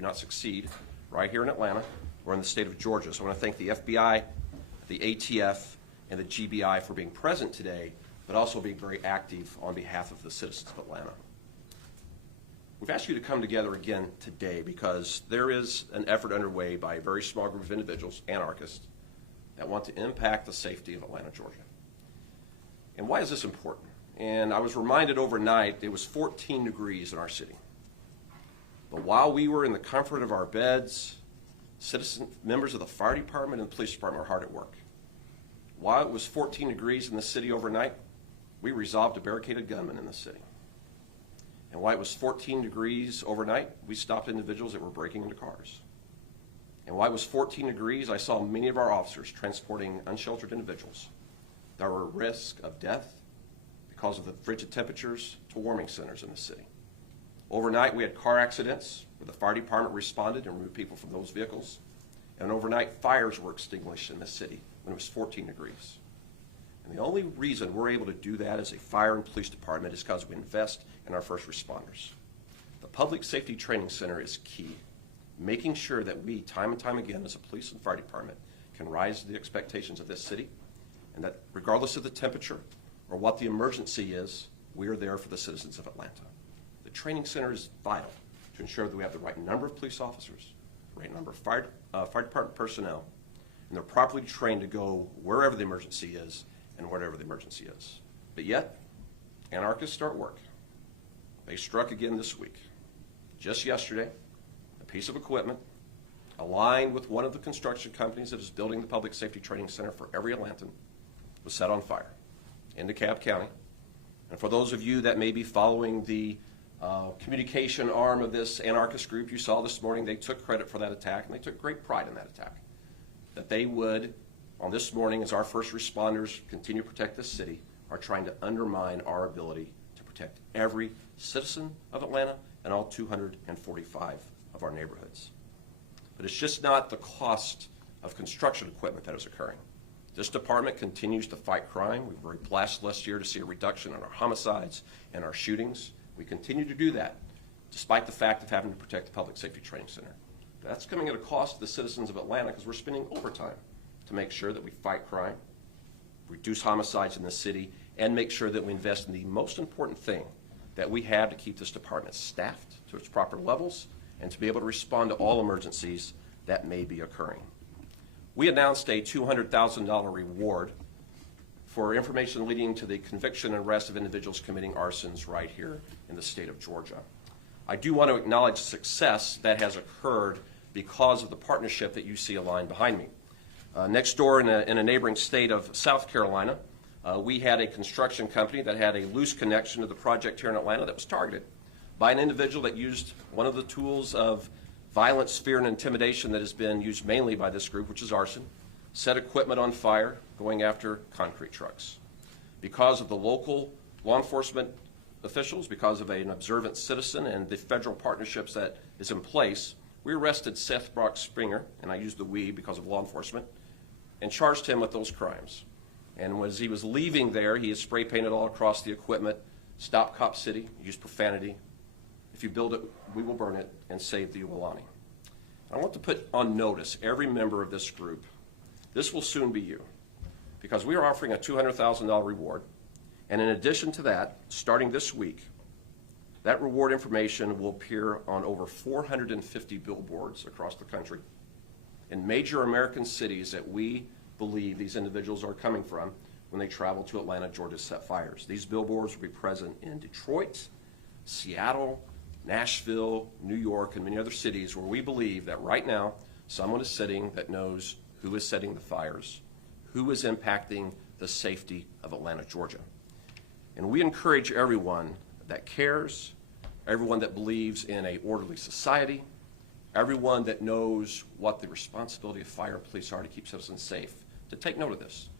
do not succeed right here in Atlanta or in the state of Georgia. So I want to thank the FBI, the ATF, and the GBI for being present today, but also being very active on behalf of the citizens of Atlanta. We've asked you to come together again today because there is an effort underway by a very small group of individuals, anarchists, that want to impact the safety of Atlanta, Georgia. And why is this important? And I was reminded overnight it was 14 degrees in our city. But while we were in the comfort of our beds, members of the fire department and the police department were hard at work. While it was 14 degrees in the city overnight, we resolved to barricade a gunman in the city. And while it was 14 degrees overnight, we stopped individuals that were breaking into cars. And while it was 14 degrees, I saw many of our officers transporting unsheltered individuals that were at risk of death because of the frigid temperatures to warming centers in the city. Overnight, we had car accidents where the fire department responded and removed people from those vehicles. And overnight, fires were extinguished in the city when it was 14 degrees. And the only reason we're able to do that as a fire and police department is because we invest in our first responders. The Public Safety Training Center is key, making sure that we, time and time again, as a police and fire department, can rise to the expectations of this city, and that regardless of the temperature or what the emergency is, we are there for the citizens of Atlanta. The training center is vital to ensure that we have the right number of police officers, the right number of fire department personnel, and they're properly trained to go wherever the emergency is and whatever the emergency is. But yet, anarchists start work. They struck again this week. Just yesterday, a piece of equipment aligned with one of the construction companies that is building the Public Safety Training Center for every Atlantan was set on fire in DeKalb County. And for those of you that may be following the communication arm of this anarchist group, you saw this morning they took credit for that attack, and they took great pride in that attack. That they would, on this morning, as our first responders continue to protect this city, are trying to undermine our ability to protect every citizen of Atlanta and all 245 of our neighborhoods. But it's just not the cost of construction equipment that is occurring. This department continues to fight crime. We were blessed last year to see a reduction in our homicides and our shootings. We continue to do that, despite the fact of having to protect the Public Safety Training Center. That's coming at a cost to the citizens of Atlanta because we're spending overtime to make sure that we fight crime, reduce homicides in the city, and make sure that we invest in the most important thing that we have to keep this department staffed to its proper levels and to be able to respond to all emergencies that may be occurring. We announced a $200,000 reward for information leading to the conviction and arrest of individuals committing arsons right here in the state of Georgia. I do want to acknowledge success that has occurred because of the partnership that you see aligned behind me. Next door in a neighboring state of South Carolina, we had a construction company that had a loose connection to the project here in Atlanta that was targeted by an individual that used one of the tools of violence, fear, and intimidation that has been used mainly by this group, which is arson, set equipment on fire going after concrete trucks. Because of the local law enforcement officials, because of an observant citizen and the federal partnerships that is in place, we arrested Seth Brock Springer, and I use the we because of law enforcement, and charged him with those crimes. And as he was leaving there, he had spray painted all across the equipment, "Stop Cop City," used profanity. "If you build it, we will burn it," and "Save the Iwilani." I want to put on notice every member of this group. This will soon be you, because we are offering a $200,000 reward. And in addition to that, starting this week, that reward information will appear on over 450 billboards across the country in major American cities that we believe these individuals are coming from when they travel to Atlanta, Georgia to set fires. These billboards will be present in Detroit, Seattle, Nashville, New York, and many other cities where we believe that right now someone is sitting that knows who is setting the fires, who is impacting the safety of Atlanta, Georgia. And we encourage everyone that cares, everyone that believes in an orderly society, everyone that knows what the responsibility of fire and police are to keep citizens safe, to take note of this.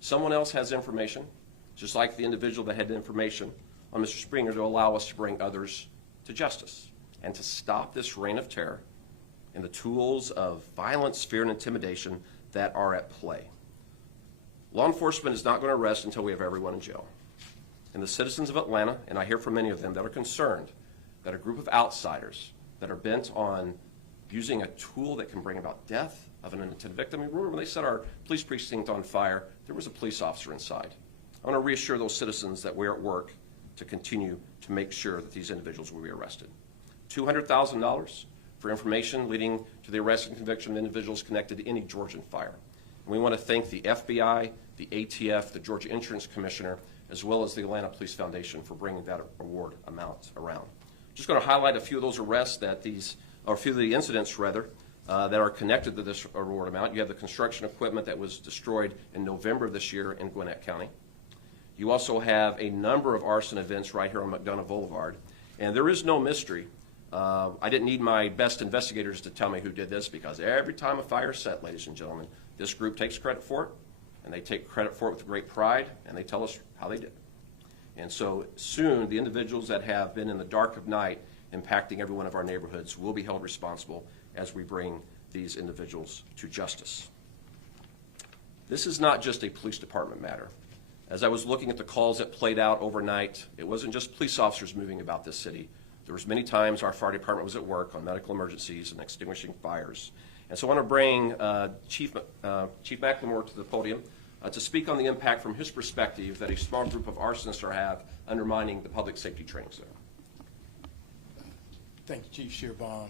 Someone else has information, just like the individual that had the information on Mr. Springer, to allow us to bring others to justice and to stop this reign of terror and the tools of violence, fear, and intimidation that are at play. Law enforcement is not going to arrest until we have everyone in jail. And the citizens of Atlanta, and I hear from many of them that are concerned that a group of outsiders that are bent on using a tool that can bring about death of an unintended victim. Remember when they set our police precinct on fire, there was a police officer inside. I want to reassure those citizens that we're at work to continue to make sure that these individuals will be arrested. $200,000 for information leading to the arrest and conviction of individuals connected to any Georgian fire. And we want to thank the FBI, the ATF, the Georgia Insurance Commissioner, as well as the Atlanta Police Foundation for bringing that award amount around. Just going to highlight a few of those arrests or a few of the incidents rather, that are connected to this award amount. You have the construction equipment that was destroyed in November of this year in Gwinnett County. You also have a number of arson events right here on McDonough Boulevard. And there is no mystery. I didn't need my best investigators to tell me who did this, because every time a fire is set, ladies and gentlemen, this group takes credit for it, and they take credit for it with great pride, and they tell us how they did it. And so soon, the individuals that have been in the dark of night impacting every one of our neighborhoods will be held responsible as we bring these individuals to justice. This is not just a police department matter. As I was looking at the calls that played out overnight, it wasn't just police officers moving about this city. There was many times our fire department was at work on medical emergencies and extinguishing fires. And so I want to bring Chief McLemore to the podium to speak on the impact from his perspective that a small group of arsonists have undermining the public safety training center. Thank you, Chief Shearbaum.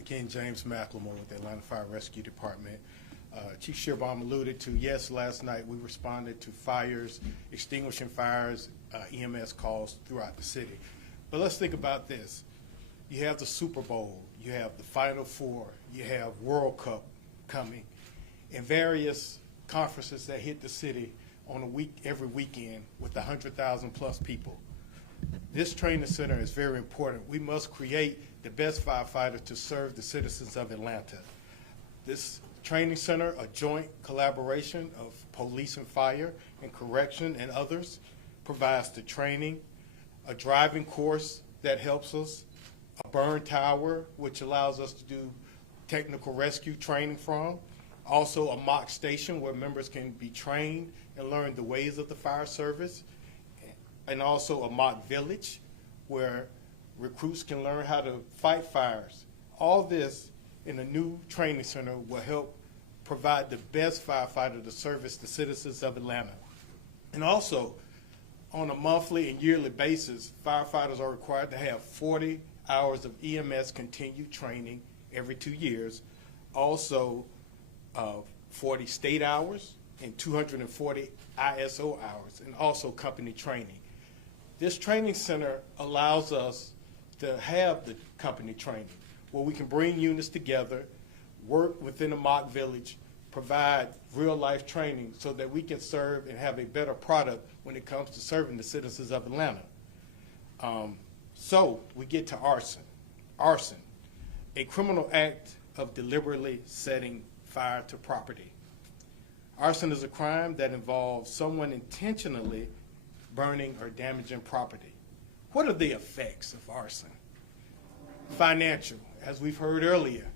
Again, James McLemore with the Atlanta Fire Rescue Department. Chief Shearbaum alluded to, yes, last night we responded to fires, extinguishing fires, EMS calls throughout the city. But let's think about this. You have the Super Bowl, you have the Final Four, you have World Cup coming, and various conferences that hit the city on every weekend with 100,000 plus people. This training center is very important. We must create the best firefighters to serve the citizens of Atlanta. This training center, a joint collaboration of police and fire and correction and others, provides the training, a driving course that helps us, a burn tower, which allows us to do technical rescue training from, also a mock station where members can be trained and learn the ways of the fire service, and also a mock village where recruits can learn how to fight fires. All this in a new training center will help provide the best firefighter to service the citizens of Atlanta. And also, on a monthly and yearly basis, firefighters are required to have 40 hours of EMS continued training every 2 years, also 40 state hours and 240 ISO hours, and also company training. This training center allows us to have the company training where we can bring units together, work within a mock village, provide real-life training so that we can serve and have a better product when it comes to serving the citizens of Atlanta. So we get to arson. Arson, a criminal act of deliberately setting fire to property. Arson is a crime that involves someone intentionally burning or damaging property. What are the effects of arson? Financial, as we've heard earlier,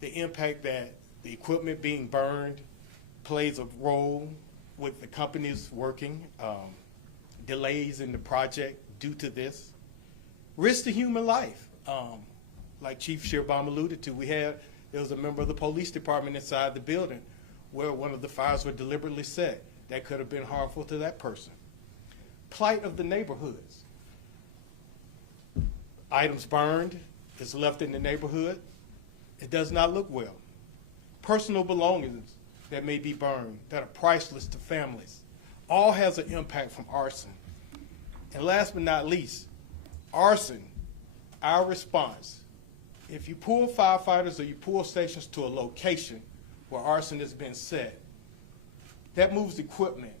the impact that the equipment being burned plays a role with the companies working, delays in the project due to this. Risk to human life. Like Chief Shearbaum alluded to, there was a member of the police department inside the building where one of the fires were deliberately set. That could have been harmful to that person. Plight of the neighborhoods. Items burned, it's left in the neighborhood. It does not look well. Personal belongings that may be burned that are priceless to families. All has an impact from arson. And last but not least, arson, our response. If you pull firefighters or you pull stations to a location where arson has been set, that moves equipment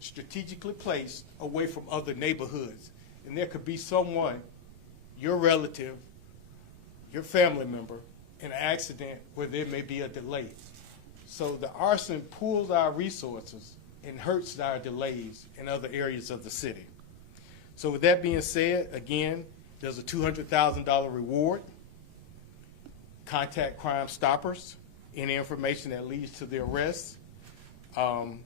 strategically placed away from other neighborhoods. And there could be someone, your relative, your family member, in an accident where there may be a delay. So the arson pulls our resources and hurts our delays in other areas of the city. So with that being said, again, there's a $200,000 reward. Contact Crime Stoppers, any information that leads to the arrest to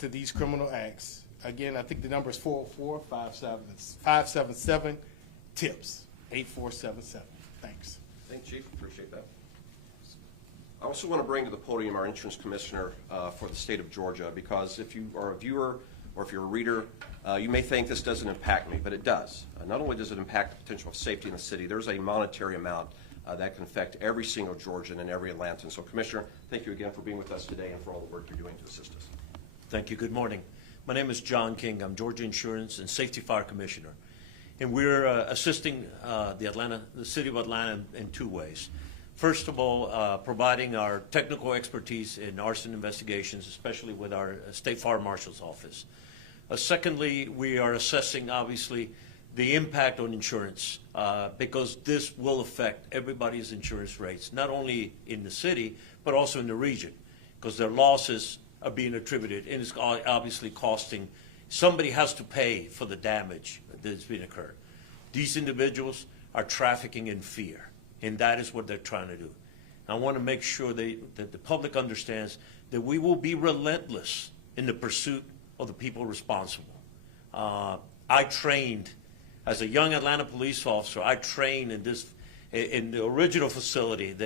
these criminal acts. Again, I think the number is 404-577-TIPS, 8477. Thanks. Thanks, Chief. Appreciate that. that. I also want to bring to the podium our insurance commissioner for the state of Georgia, because if you are a viewer or if you're a reader, you may think this doesn't impact me, but it does. Not only does it impact the potential of safety in the city, there's a monetary amount that can affect every single Georgian and every Atlantan. So, Commissioner, thank you again for being with us today and for all the work you're doing to assist us. Thank you. Good morning. My name is John King. I'm Georgia Insurance and Safety Fire Commissioner. And we're assisting the city of Atlanta in two ways. First of all, providing our technical expertise in arson investigations, especially with our State Fire Marshal's Office. Secondly, we are assessing, obviously, the impact on insurance because this will affect everybody's insurance rates, not only in the city, but also in the region, because their losses are being attributed, and it's obviously costing. Somebody has to pay for the damage that's been occurred. These individuals are trafficking in fear, and that is what they're trying to do. I want to make sure that the public understands that we will be relentless in the pursuit of the people responsible. I trained as a young Atlanta police officer. I trained in the original facility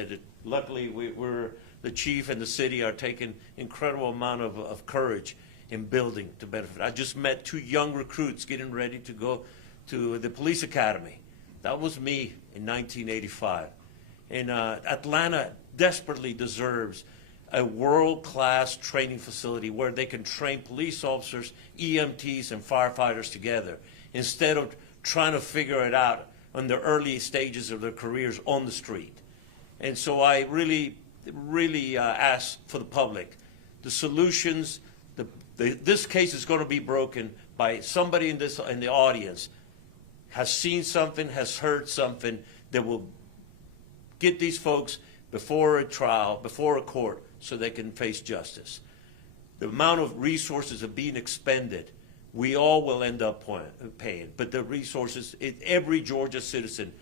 luckily we're the chief and the city are taking incredible amount of courage in building to benefit. I just met 2 young recruits getting ready to go to the police academy. That was me in 1985. And Atlanta desperately deserves a world-class training facility where they can train police officers, EMTs, and firefighters together instead of trying to figure it out in the early stages of their careers on the street. And so I really ask for the public, the solutions. This case is going to be broken by somebody in the audience has seen something, has heard something that will get these folks before a trial, before a court, so they can face justice. The amount of resources are being expended, we all will end up paying, but the resources, every Georgia citizen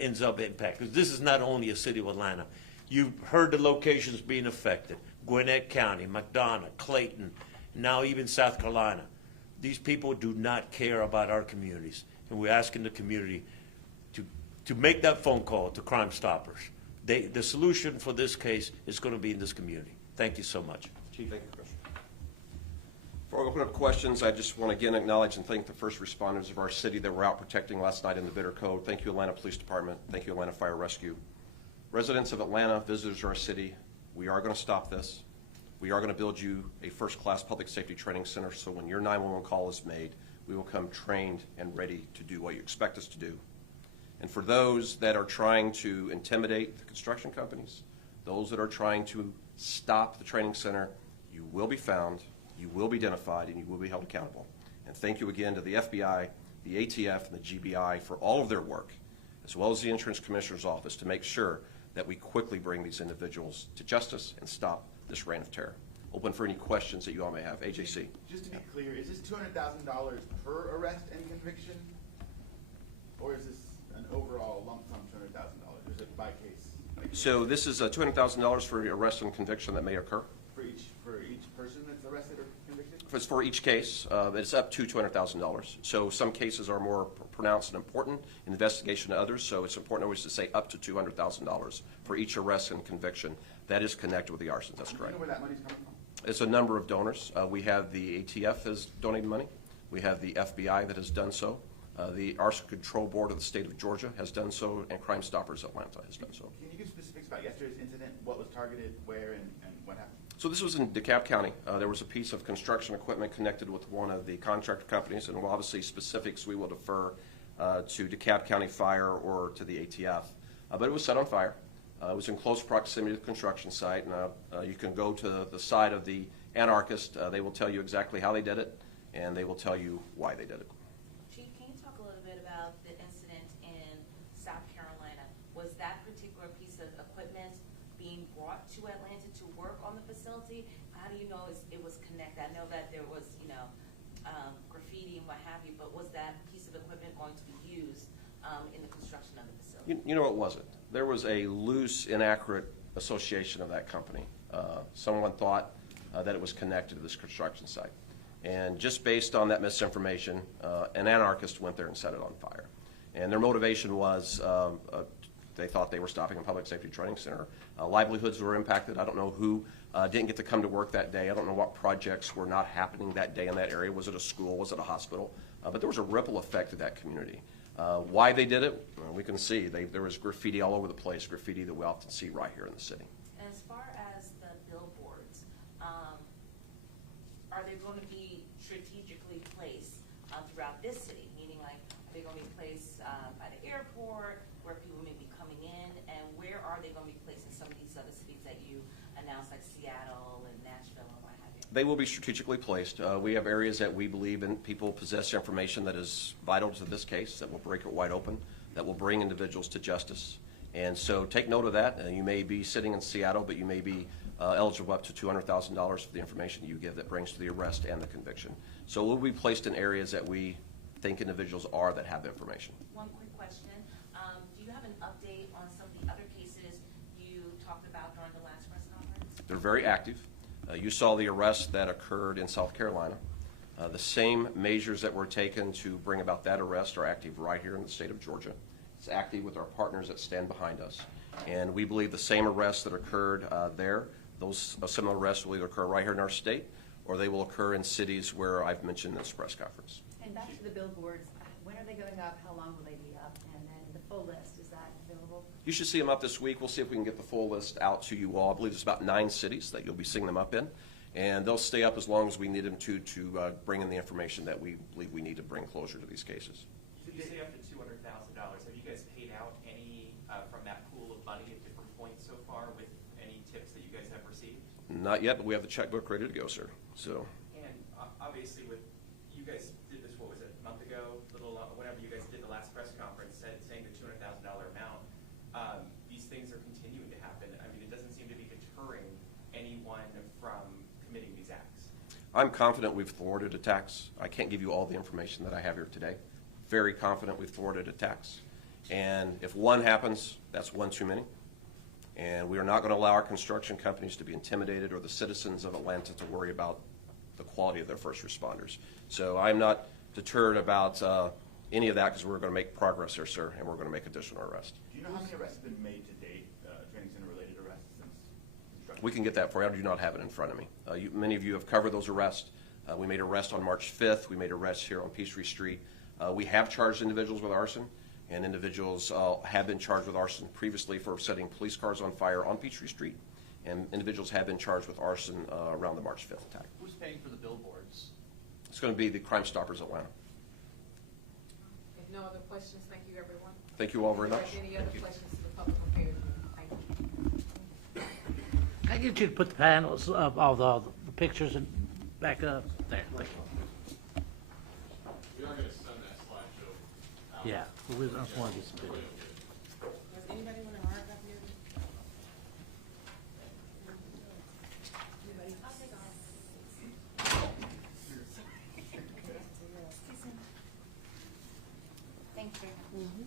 ends up impacted. This is not only a city of Atlanta. You've heard the locations being affected: Gwinnett County, McDonough, Clayton, now even South Carolina. These people do not care about our communities, and we're asking the community to make that phone call to Crime Stoppers. The solution for this case is going to be in this community. Thank you so much. Chief, thank you, Commissioner. Before I open up questions, I just want to again acknowledge and thank the first responders of our city that were out protecting last night in the Bitter Code. Thank you, Atlanta Police Department. Thank you, Atlanta Fire Rescue. Residents of Atlanta, visitors to our city, we are going to stop this. We are going to build you a first-class public safety training center, so when your 911 call is made, we will come trained and ready to do what you expect us to do. And for those that are trying to intimidate the construction companies, those that are trying to stop the training center, you will be found, you will be identified, and you will be held accountable. And thank you again to the FBI, the ATF, and the GBI for all of their work, as well as the Insurance Commissioner's Office, to make sure that we quickly bring these individuals to justice and stop this reign of terror. Open for any questions that you all may have. AJC. Just to be clear, is this $200,000 per arrest and conviction, or is this an overall lump sum $200,000? Or is it by case? So this is $200,000 for arrest and conviction that may occur. For each person that's arrested or convicted? It's for each case. It's up to $200,000. So some cases are more pronounced and important in investigation to others, so it's important always to say up to $200,000 for each arrest and conviction that is connected with the arsons. That's correct. Do you know where that money's coming from? It's a number of donors. We have the ATF has donated money. We have the FBI that has done so. The Arson Control Board of the state of Georgia has done so, and Crime Stoppers Atlanta has done so. Can you give specifics about yesterday's incident? What was targeted, where, and what happened? So this was in DeKalb County. There was a piece of construction equipment connected with one of the contractor companies, and obviously specifics we will defer to DeKalb County Fire or to the ATF. But it was set on fire. It was in close proximity to the construction site, and you can go to the side of the anarchist. They will tell you exactly how they did it, and they will tell you why they did it. Chief, can you talk a little bit about the incident in South Carolina? Was that particular piece of equipment being brought to Atlanta to work on the facility? How do you know it was connected? I know that there was, graffiti and what have you, but was that piece of equipment going to be used in the construction of the facility? You know it wasn't. There was a loose, inaccurate association of that company. Someone thought that it was connected to this construction site. And just based on that misinformation, an anarchist went there and set it on fire. And their motivation was they thought they were stopping a public safety training center. Livelihoods were impacted. I don't know who didn't get to come to work that day. I don't know what projects were not happening that day in that area. Was it a school? Was it a hospital? But there was a ripple effect to that community. Why they did it, we can see. There was graffiti all over the place, graffiti that we often see right here in the city. And as far as the billboards, are they going to be strategically placed throughout this city? Meaning, like, are they going to be placed by the airport, where people may be coming in, and where are they going to be placed in some of these other cities that you announced, like Seattle and Nashville and what have you? They will be strategically placed. We have areas that we believe in people possess information that is vital to this case, that will break it wide open, that will bring individuals to justice. And so take note of that. You may be sitting in Seattle, but you may be eligible up to $200,000 for the information you give that brings to the arrest and the conviction. So we'll be placed in areas that we think individuals are that have information. One quick question. Do you have an update on some of the other cases you talked about during the last press conference? They're very active. You saw the arrest that occurred in South Carolina. The same measures that were taken to bring about that arrest are active right here in the state of Georgia. It's active with our partners that stand behind us. And we believe the same arrests that occurred there, those similar arrests will either occur right here in our state, or they will occur in cities where I've mentioned in this press conference. And back to the billboards, when are they going up? How long will they be up? And then the full list, is that available? You should see them up this week. We'll see if we can get the full list out to you all. I believe there's about 9 cities that you'll be seeing them up in. And they'll stay up as long as we need them to bring in the information that we believe we need to bring closure to these cases. So you say up to $200,000. Have you guys paid out any from that pool of money at different points so far with any tips that you guys have received? Not yet, but we have the checkbook ready to go, sir. So. And obviously, with you guys did this, what was it, a month ago? Whenever you guys did the last press conference, saying the $200,000 amount. These things are continuing to happen. I mean, it doesn't seem to be deterring anyone from committing these acts. I'm confident we've thwarted attacks. I can't give you all the information that I have here today. Very confident we've thwarted attacks. And if one happens, that's one too many. And we are not going to allow our construction companies to be intimidated or the citizens of Atlanta to worry about the quality of their first responders. So I'm not deterred about any of that because we're going to make progress here, sir, and we're going to make additional arrests. Do you know how many arrests have been made to date, training center related arrests since construction? We can get that for you. I do not have it in front of me. Many of you have covered those arrests. We made arrests on March 5th. We made arrests here on Peachtree Street. We have charged individuals with arson, and individuals have been charged with arson previously for setting police cars on fire on Peachtree Street, and individuals have been charged with arson around the March 5th attack. Who's paying for the billboards? It's going to be the Crime Stoppers Atlanta. If no other questions, thank you, everyone. Thank you all very much. If there are any other questions to the public affairs, thank you. Can I get you to put the panels of all the pictures and back up there? Thank you. We are going to send that slideshow out. Yeah, we just want to get some pictures. Does anybody want to hard copy of it? Anybody? I'll take off. Thanks, Jason.